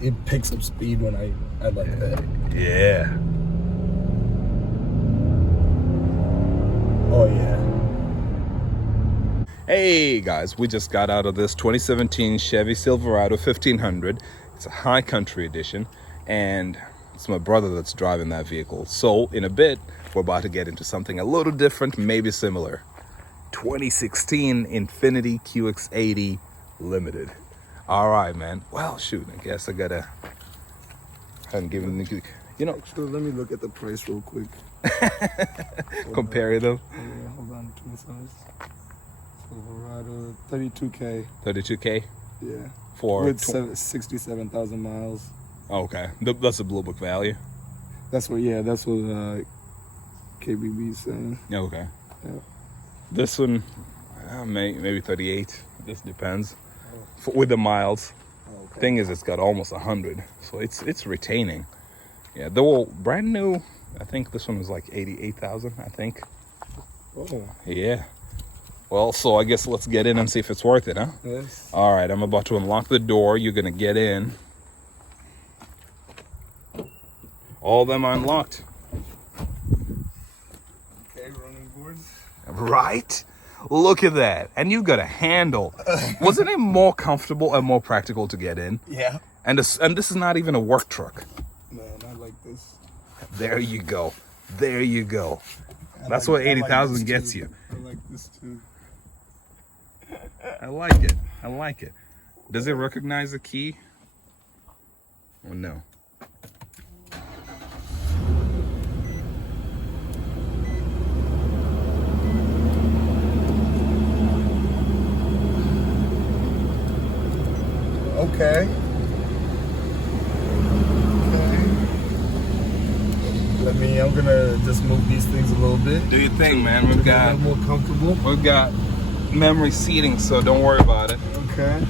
it picks up speed when I like that. Yeah. Oh yeah. Hey guys, we just got out of this 2017 Chevy Silverado 1500. It's a high country edition, and it's my brother that's driving that vehicle. So in a bit, we're about to get into something a little different, maybe similar. 2016 Infiniti QX80 Limited. All right, man. Well, shoot, I guess I gotta give him the, Actually, let me look at the price real quick. compare them. Yeah, hold on. Give me some. Silverado, 32K. 32K Yeah. for with 67,000 miles. Okay, that's the Blue Book value. That's what KBB's saying. Okay. Yeah. This one, maybe 38. This depends. With the miles. Okay. Thing is, it's got almost 100, so it's retaining. Yeah, the whole brand new. I think this one was like 88,000. I think. Oh. Yeah. Well, so I guess let's get in and see if it's worth it, huh? Yes. All right, I'm about to unlock the door. You're gonna get in. All of them are unlocked. Okay, running boards. Right? Look at that. And you got a handle. Wasn't it more comfortable and more practical to get in? Yeah. And this is not even a work truck. No, not like this. There you go. There you go. That's what 80,000 gets you. I like this too. I like it. I like it. Does it recognize the key? Or no? Okay. I'm gonna just move these things a little bit. Do your thing, man. We've got a little more comfortable. We've got memory seating, so don't worry about it. Okay.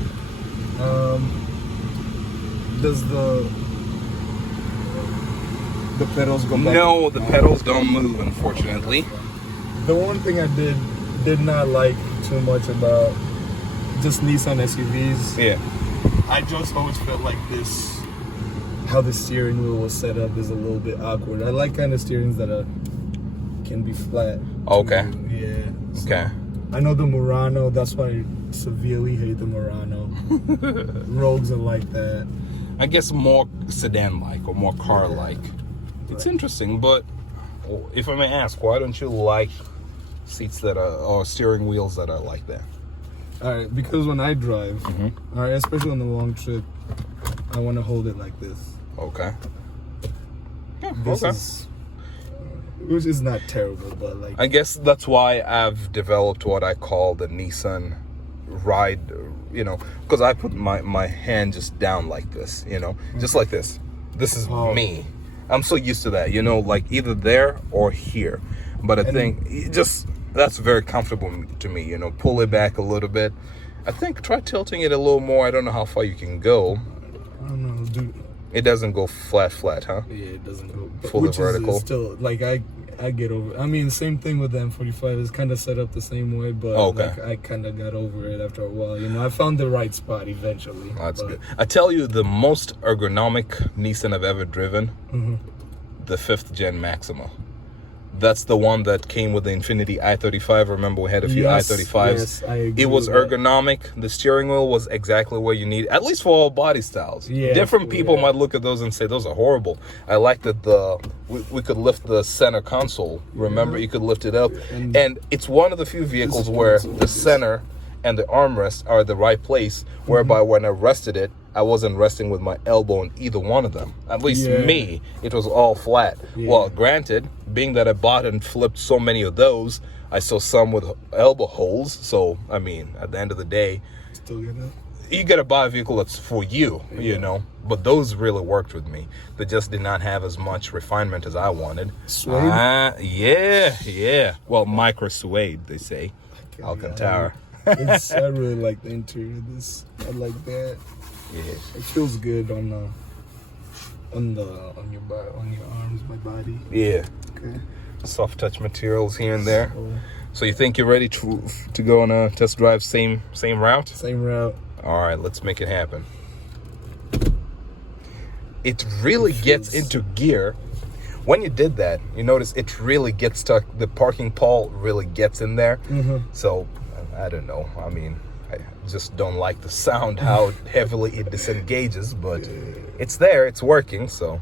Does the pedals go back? No, the pedals don't move, unfortunately. The one thing I did not like too much about just Nissan SUVs. Yeah. I just always felt like this. How the steering wheel was set up is a little bit awkward. I like kind of steerings that can be flat. Okay. Yeah. So Okay. I know the Murano. That's why I severely hate the Murano. Rogues are like that. I guess more sedan-like or more car-like. It's interesting, but if I may ask, why don't you like seats that are, or steering wheels that are like that? All right, because when I drive, all right, especially on the long trip, I want to hold it like this. Okay. Yeah, This okay. is, which is not terrible, but like. I guess that's why I've developed what I call the Nissan ride, because I put my hand just down like this, just like this. This is me. I'm so used to that, like either there or here. But I think that's very comfortable to me, pull it back a little bit. I think try tilting it a little more. I don't know how far you can go. I don't know, dude. It doesn't go flat, huh? Yeah, it doesn't go fully vertical. Is still, like, I get over it. I mean, same thing with the M45. It's kind of set up the same way, but like, I kind of got over it after a while. I found the right spot eventually. That's good. I tell you, the most ergonomic Nissan I've ever driven, the 5th Gen Maxima. That's the one that came with the Infiniti i35. Remember, we had a few i35s. Yes, I agree. It was ergonomic. The steering wheel was exactly where you need, at least for all body styles. Yeah, different people might look at those and say those are horrible. I like that we could lift the center console. Remember, you could lift it up, and it's one of the few vehicles where the center and the armrest are the right place. Whereby when I rested it, I wasn't resting with my elbow on either one of them. At least me, it was all flat. Well, granted, being that I bought and flipped so many of those, I saw some with elbow holes. So, I mean, at the end of the day, you gotta buy a vehicle that's for you, But those really worked with me. They just did not have as much refinement as I wanted. Suede? Yeah. Well, micro suede, they say. Alcantara. I really like the interior of this. I like that. Yeah. It feels good on your arms, my body. Yeah. Okay. Soft touch materials here and there. So you think you're ready to go on a test drive? Same route. Same route. All right, let's make it happen. it really gets into gear. When you did that, you notice it really gets stuck. The parking pole really gets in there. So, I don't know. I mean, I just don't like the sound, how heavily it disengages, but it's there, it's working, so.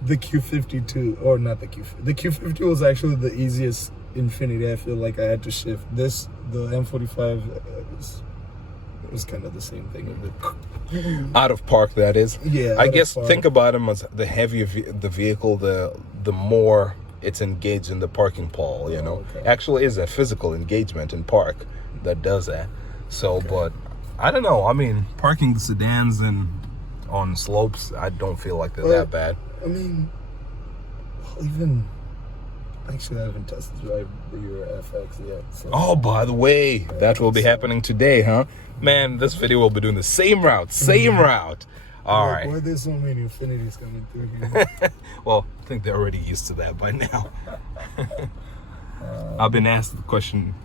The Q52, or not the Q50. The Q50 was actually the easiest Infiniti. I feel like I had to shift. The M45 was kind of the same thing. Out of park, that is. Yeah. I guess think about them as the heavier the vehicle, the more it's engaged in the parking pole. You know, actually is a physical engagement in park that does that. So, but I don't know. I mean, parking the sedans and on slopes, I don't feel like they're that bad. I mean, even actually, I haven't tested drive your FX yet. So. Oh, by the way, that will be happening today, huh? Man, this video will be doing the same route, All right. Why are there so many Infinitis coming through here? Well, I think they're already used to that by now. I've been asked the question.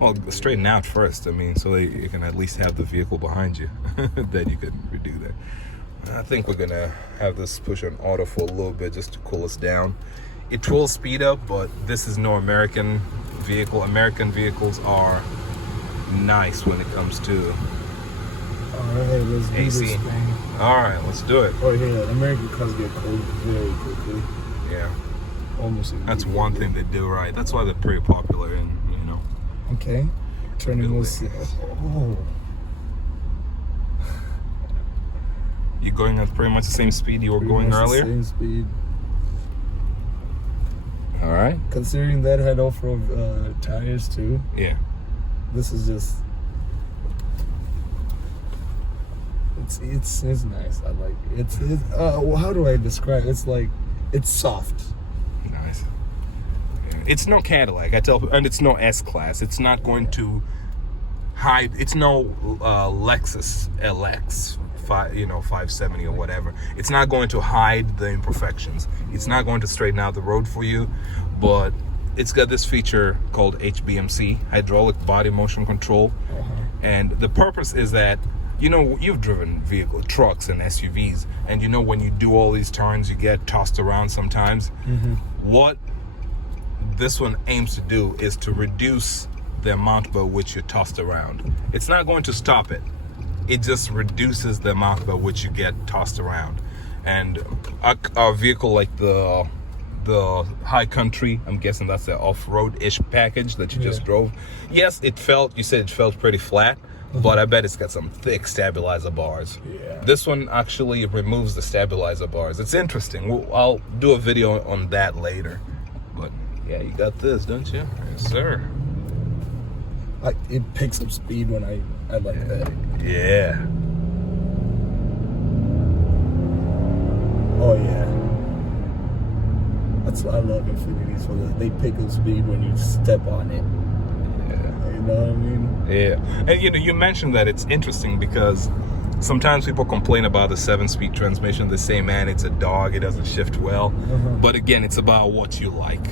Well, straighten out first. I mean, so that you can at least have the vehicle behind you. Then you can redo that. I think we're gonna have this push on auto for a little bit just to cool us down. It will speed up, but this is no American vehicle. American vehicles are nice when it comes to Alright, let's do AC. this thing. Alright, let's do it. Oh yeah, American cars get cold very quickly. Yeah. Almost That's one thing they do right. That's why they're pretty popular, and you know. Okay. Turning this. Oh. You're going at pretty much the same speed you were going earlier? Same speed. Alright. Considering that had off-road tires too. Yeah. This is just. It's nice. I like it. How do I describe it? It's like, it's soft. Nice. Yeah. It's no Cadillac, I tell people, and it's no S-Class. It's not going to hide. It's no Lexus LX, 570 or whatever. It's not going to hide the imperfections. It's not going to straighten out the road for you, but it's got this feature called HBMC, hydraulic body motion control, and the purpose is that, you know, you've driven trucks and SUVs, and you know when you do all these turns, you get tossed around sometimes. What this one aims to do is to reduce the amount by which you're tossed around. It's not going to stop it. It just reduces the amount by which you get tossed around. And a vehicle like the High Country, I'm guessing that's the off-road-ish package that you just drove. Yes, you said it felt pretty flat, but I bet it's got some thick stabilizer bars. Yeah. This one actually removes the stabilizer bars. It's interesting. I'll do a video on that later. But yeah, you got this, don't you? Yes, sir. It picks up speed when I like that. Yeah. Oh yeah. I love Infinitis for that. They pick up speed when you step on it. Yeah. You know what I mean? Yeah. And you mentioned that it's interesting because sometimes people complain about the 7-speed transmission. They say, man, it's a dog, it doesn't shift well. But again, it's about what you like.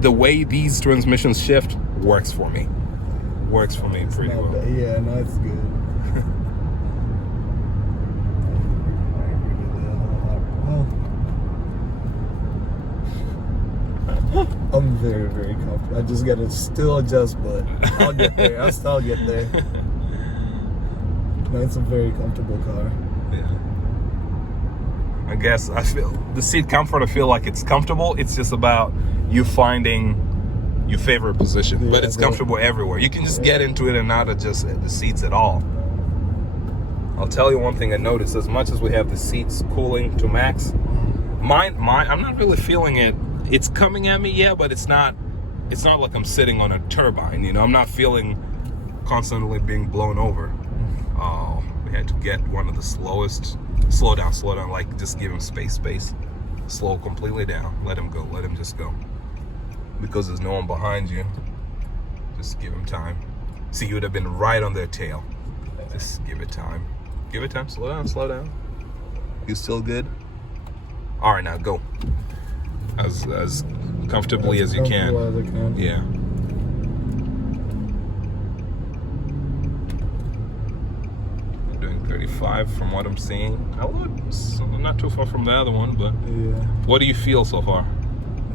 The way these transmissions shift works for me. Works for me pretty well. Yeah, no, it's good. I'm very, very comfortable. I just gotta still adjust, but I'll get there. I'll get there. No, it's a very comfortable car. Yeah. I guess I feel the seat comfort. I feel like it's comfortable. It's just about you finding your favorite position, but it's comfortable everywhere. You can just get into it and not adjust the seats at all. I'll tell you one thing I noticed. As much as we have the seats cooling to max, mine, I'm not really feeling it. It's coming at me, yeah, but it's not like I'm sitting on a turbine. You know, I'm not feeling constantly being blown over. Oh, we had to get one of the slowest. Slow down. Like, just give him space. Slow completely down. Let him go. Let him just go. Because there's no one behind you. Just give him time. See, you would have been right on their tail. Just give it time. Give it time. Slow down. You still good? All right, now go. As comfortably as you can. Yeah. You're doing 35 from what I'm seeing. It's not too far from the other one, but Yeah. what do you feel so far?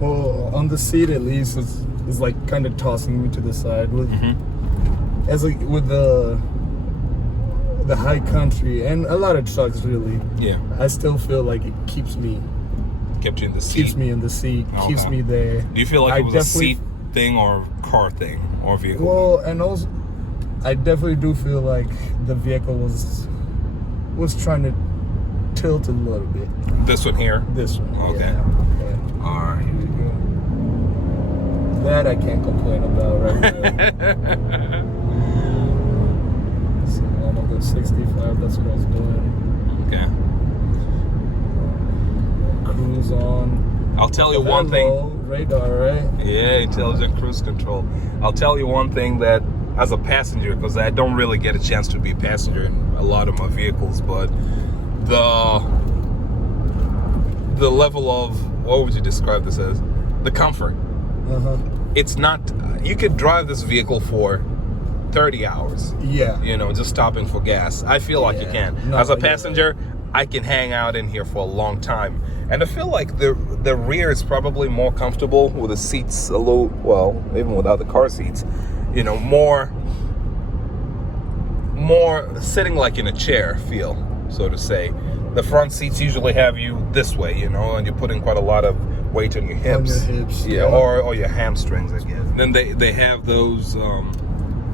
Well, on the seat at least, it's like kind of tossing me to the side with with the high country and a lot of trucks really. Yeah. I still feel like it keeps me Kept you in the seat? keeps me in the seat, Okay. keeps me there. Do you feel like it was a seat thing or car thing or vehicle? Well, and also I definitely do feel like the vehicle was trying to tilt a little bit. This one here? This one. Okay. Yeah. All right. Here we go. That I can't complain about right now. So I'm gonna go 65. That's what I was doing. Okay. Cruise on. I'll tell you one thing. Radar, right? Yeah, intelligent cruise control. I'll tell you one thing that, as a passenger, because I don't really get a chance to be a passenger in a lot of my vehicles, but the level of, what would you describe this as? The comfort. It's not, you could drive this vehicle for 30 hours. Yeah. You know, just stopping for gas. I feel like you can. No, as a you're passenger, I can hang out in here for a long time. And I feel like the rear is probably more comfortable with the seats a little, well, even without the car seats, you know, more sitting like in a chair feel, so to say. The front seats usually have you this way, you know, and you're putting quite a lot of weight on your hips. On your hips, yeah. Or your hamstrings, I guess. Then they have those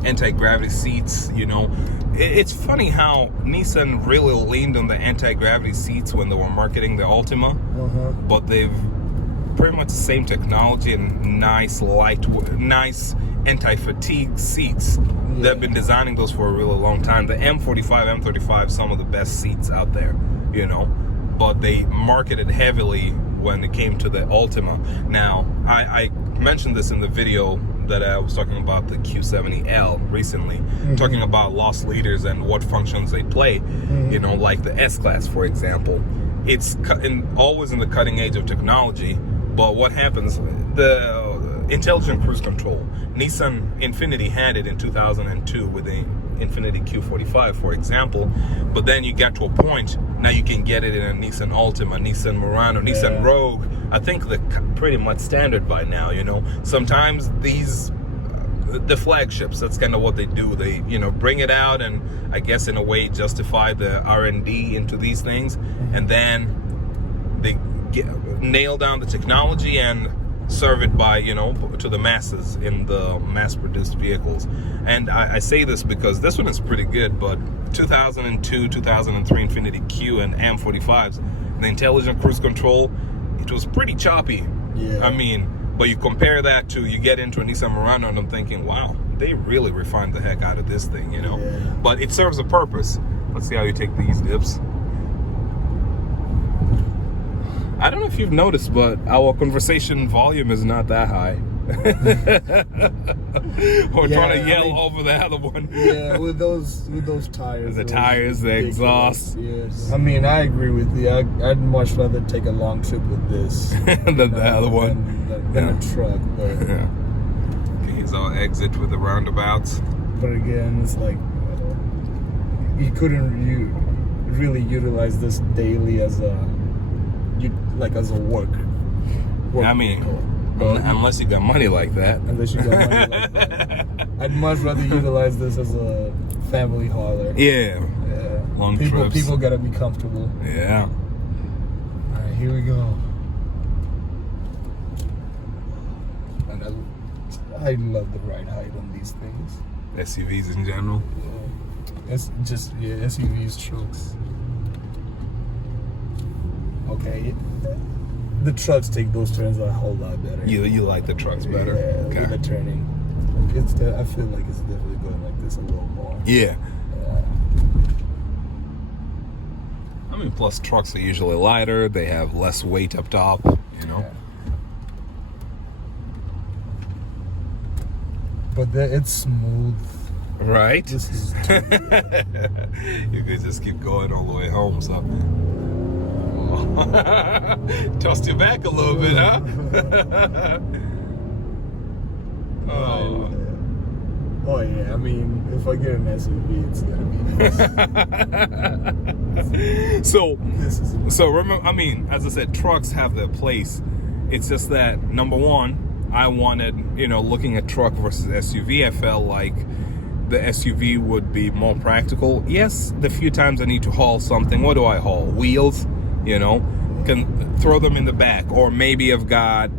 anti-gravity seats, you know. It's funny how Nissan really leaned on the anti-gravity seats when they were marketing the Altima, but they've pretty much the same technology and nice anti-fatigue seats. Yeah. They've been designing those for a really long time. The M45, M35, some of the best seats out there, you know, but they marketed heavily when it came to the Altima. Now, I mentioned this in the video that I was talking about the Q70L recently, talking about loss leaders and what functions they play, you know, like the S-Class, for example. It's always in the cutting edge of technology, but what happens, the intelligent cruise control, Nissan Infiniti had it in 2002 with the Infiniti Q45, for example, but then you get to a point, now you can get it in a Nissan Altima, Nissan Murano, Nissan Rogue. I think they're pretty much standard by now, you know. Sometimes the flagships, that's kind of what they do. They, you know, bring it out and I guess in a way justify the R&D into these things, and then they nail down the technology and serve it by, you know, to the masses in the mass-produced vehicles. And I say this because this one is pretty good, but 2002, 2003 Infiniti Q and M45s, the intelligent cruise control, it was pretty choppy. Yeah. I mean, but you compare that to, you get into a Nissan Murano and I'm thinking, wow, they really refined the heck out of this thing, you know. Yeah. But it serves a purpose. Let's see how you take these dips. I don't know if you've noticed, but our conversation volume is not that high. We're trying to yell over the other one. Yeah, with those tires. The tires, the exhaust. Yes. I mean, I agree with you. I'd much rather take a long trip with this than the other one. Than a truck. But, Okay, here's our exit with the roundabouts. But again, it's like you couldn't really utilize this daily as a work I mean, vehicle. unless you got money like that. Unless you got money like that. I'd much rather utilize this as a family hauler. Yeah. Long trips. People gotta be comfortable. Yeah. All right, here we go. And I love the ride height on these things. SUVs in general. Yeah. It's just SUVs, trucks. Okay. The trucks take those turns a whole lot better. You like the trucks better? Yeah, Okay. with the turning. I feel like it's definitely going like this a little more. Yeah. I mean, plus trucks are usually lighter. They have less weight up top, you know. Yeah. But it's smooth. Right? This is You could just keep going all the way home, so. Tossed you back a little bit, huh? Oh. Oh yeah, I mean, if I get an SUV, it's gonna be nice. So remember, I mean, as I said, trucks have their place. It's just that, number one, I wanted, looking at truck versus SUV, I felt like the SUV would be more practical. Yes, the few times I need to haul something, what do I haul? Wheels, can throw them in the back, or maybe I've got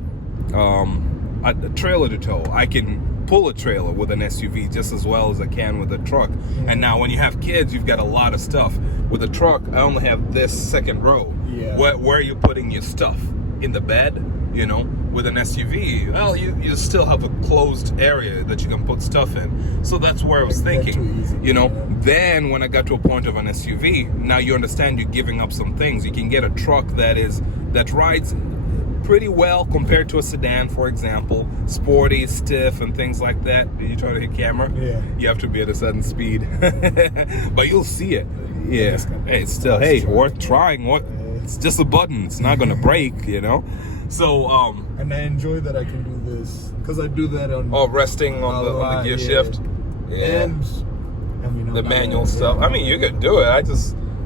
a trailer to tow. I can pull a trailer with an SUV just as well as I can with a truck. And now when you have kids, you've got a lot of stuff. With a truck, I only have this second row. Yeah. Where are you putting your stuff? In the bed? With an SUV, well, you still have a closed area that you can put stuff in. So that's where I was thinking. Then when I got to a point of an SUV, now you understand you're giving up some things. You can get a truck that rides pretty well compared to a sedan, for example, sporty, stiff, and things like that. Did you try to hit camera? Yeah. You have to be at a certain speed, but you'll see it. Yeah. Hey, it's still worth trying. It's just a button. It's not gonna break, So and I enjoy that I can do this because I do that on resting on the gear shift. Yeah. And I mean, the manual stuff. I mean, you could do it.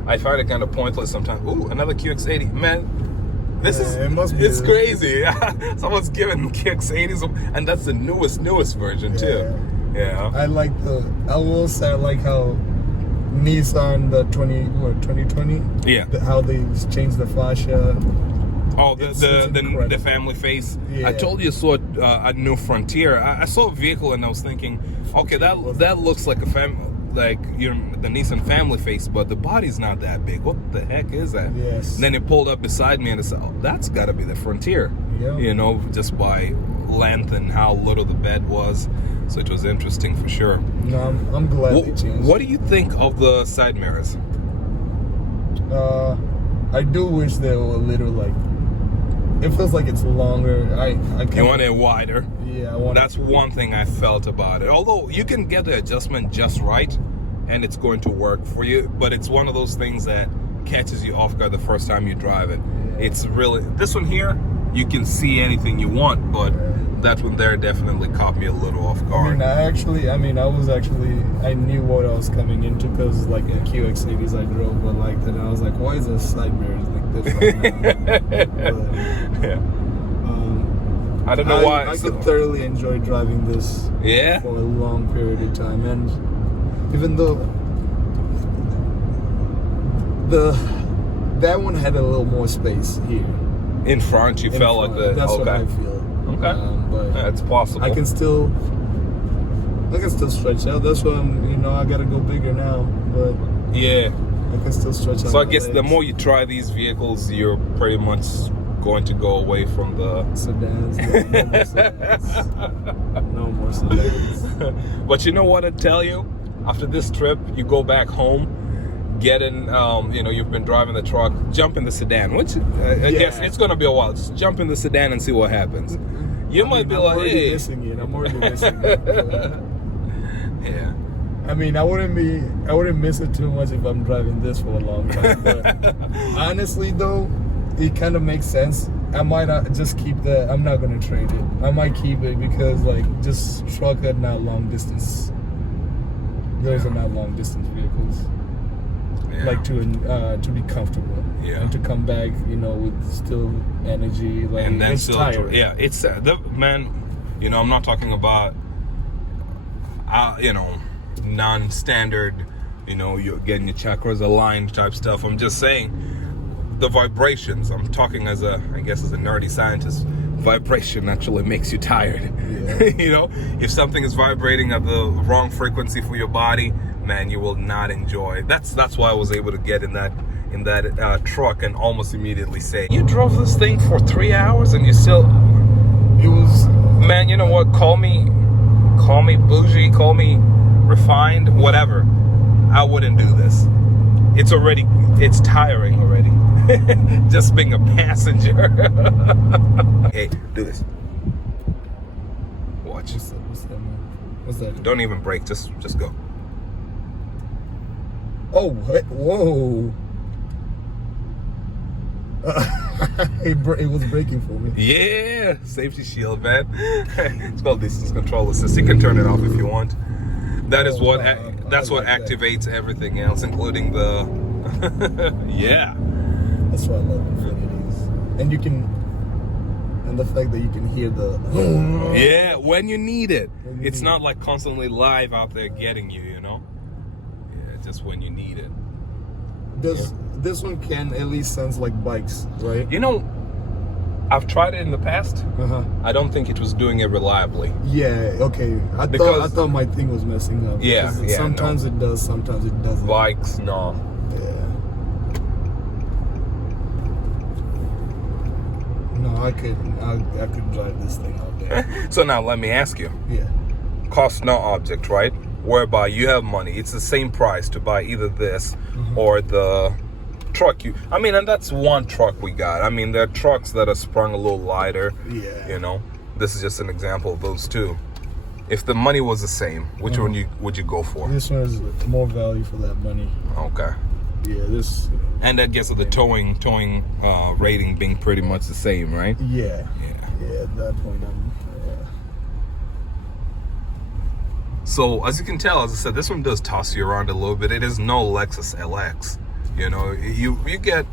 I find it kind of pointless sometimes. Ooh, another QX80, man. It's crazy. Someone's giving QX80s, and that's the newest version too. Yeah. I will say I like how Nissan, the 2020. Yeah. How they changed the fascia. Oh, the family face. Yeah. I told you I saw a new Frontier. I saw a vehicle and I was thinking, okay, that looks like the Nissan family face, but the body's not that big. What the heck is that? Yes. And then it pulled up beside me and I said, oh, that's got to be the Frontier. Yeah. Just by length and how little the bed was. So it was interesting for sure. No, I'm glad they changed. What do you think of the side mirrors? I do wish they were a little it feels like it's longer. You want it wider? Yeah, I want. That's one thing I felt about it. Although you can get the adjustment just right, and it's going to work for you. But it's one of those things that catches you off guard the first time you drive it. Yeah. It's really this one here. You can see anything you want, but that one there definitely caught me a little off guard. I knew what I was coming into because the QX80s I drove were like that. And I was like, why is the side mirrors like this right now? I don't know why. I could thoroughly enjoy driving this for a long period of time. And even though that one had a little more space here. In front, you felt like that. That's what I feel. Okay. But it's possible. I can still stretch out. That's why I gotta go bigger now. But yeah, I can still stretch out. So I guess the more you try these vehicles, you're pretty much going to go away from the sedans. No more sedans. But you know what I tell you? After this trip, you go back home. Get in, you've been driving the truck, jump in the sedan, which I guess it's going to be a while. Just jump in the sedan and see what happens. I'm already missing it. Yeah. I mean, I wouldn't miss it too much if I'm driving this for a long time. But honestly, though, it kind of makes sense. I might just keep that. I'm not going to trade it. I might keep it because, just truck are not long distance. Those are not long distance vehicles. Yeah. To be comfortable, and to come back, with still energy, and then it's still, tiring. it's man. I'm not talking about, non-standard, you're getting your chakras aligned type stuff. I'm just saying the vibrations. I'm talking as a nerdy scientist. Vibration actually makes you tired. Yeah. If something is vibrating at the wrong frequency for your body, man, you will not enjoy. That's why I was able to get in that truck and almost immediately say, you drove this thing for 3 hours and you still. It was. Man, you know what? Call me bougie, call me refined, whatever. I wouldn't do this. It's tiring already. Just being a passenger. Hey, do this. Watch. What's that? Don't even brake. Just go. Oh, whoa. It was braking for me. Yeah, safety shield, man. It's called distance control assist. You can turn it off if you want. That is what that's what activates everything else, including the yeah. That's why I love Infinitis. And you can, and the fact that you can hear the yeah, when you need it. It's not like constantly live out there getting you, you know? Yeah, just when you need it. This one can at least sounds like bikes, right? You know, I've tried it in the past. I don't think it was doing it reliably. Yeah, okay. I thought my thing was messing up. Yeah, sometimes it does, sometimes it doesn't. Bikes, no. Yeah. No, I could drive this thing out there. So now let me ask you. Yeah. Cost no object, right? Whereby you have money. It's the same price to buy either this or the truck and that's one truck we got. I mean, there are trucks that are sprung a little lighter. Yeah. You know, this is just an example of those two. If the money was the same, which one would you go for? This one is more value for that money. Okay. Yeah, this. And I guess of the towing rating being pretty much the same, right? Yeah. Yeah. At that point, So as you can tell, as I said, this one does toss you around a little bit. It is no Lexus LX. You know, you get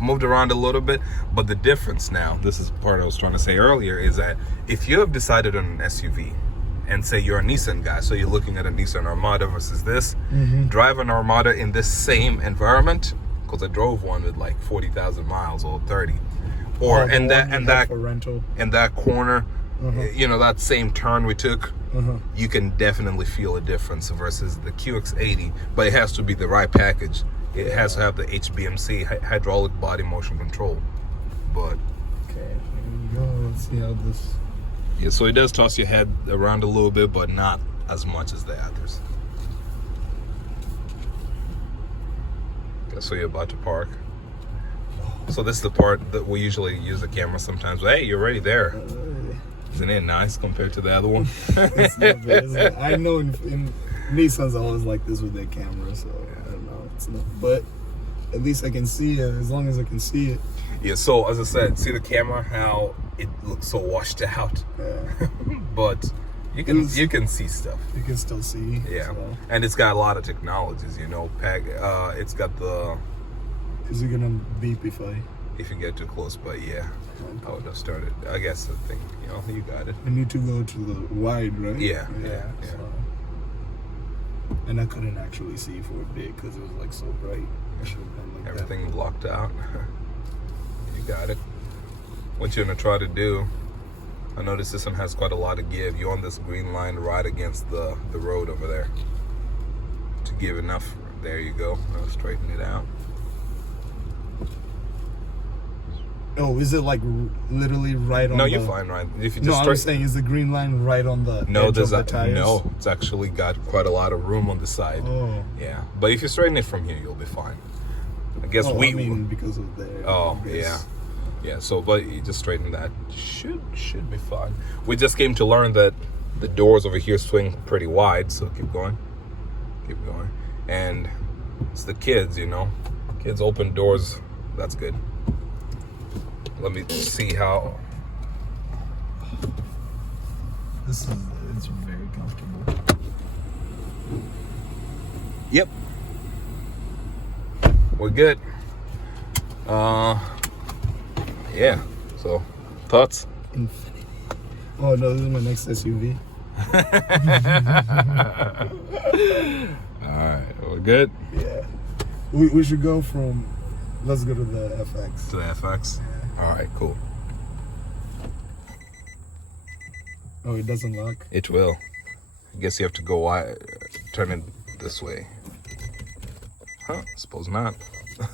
moved around a little bit, but the difference now, this is the part I was trying to say earlier, is that if you have decided on an SUV and say you're a Nissan guy, so you're looking at a Nissan Armada versus this, drive an Armada in this same environment, because I drove one with like 40,000 miles or 30, or in that corner, you know, that same turn we took, you can definitely feel a difference versus the QX80, but it has to be the right package. It has to have the HBMC, hydraulic body motion control. But okay, here we go. Let's see how this. Yeah, so it does toss your head around a little bit, but not as much as the others. Okay, so you're about to park. So this is the part that we usually use the camera sometimes. Hey, you're already there. Isn't it nice compared to the other one? It's not bad. I know in Nissans always like this with their camera, so I don't know. It's not, but at least I can see it. As long as I can see it. Yeah. So as I said, see the camera, how it looks so washed out. Yeah. But you can see stuff. You can still see. Yeah. So. And it's got a lot of technologies. You know, it's got the. Is it gonna beep if you get too close? But yeah. I would have started. I guess the thing, you know, you got it. I need to go to the wide, right? Yeah. So. And I couldn't actually see for a bit because it was like so bright. I should have been like everything blocked out. You got it. What you're gonna try to do? I notice this one has quite a lot of give. You're on this green line right against the road over there. To give enough. There you go. Now straighten it out. Oh, is it like literally right on? No, you're fine, right? If you just I'm saying, is the green line right on the edge of the tires? No, it's actually got quite a lot of room on the side. Oh, yeah. But if you straighten it from here, you'll be fine. I guess because of there. Oh, yeah. So, but you just straighten that. Should be fine. We just came to learn that the doors over here swing pretty wide. So keep going, and it's the kids, you know. Kids open doors. That's good. Let me see how. It's very comfortable. Yep. We're good. Yeah. So, thoughts? Infiniti. Oh no, this is my next SUV. All right, we're good. Yeah. We should go from. Let's go to the FX. To the FX. Yeah. All right, cool. Oh, it doesn't lock? It will. I guess you have to go wide, turn it this way. Huh? Suppose not.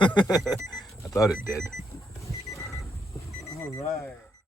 I thought it did. All right.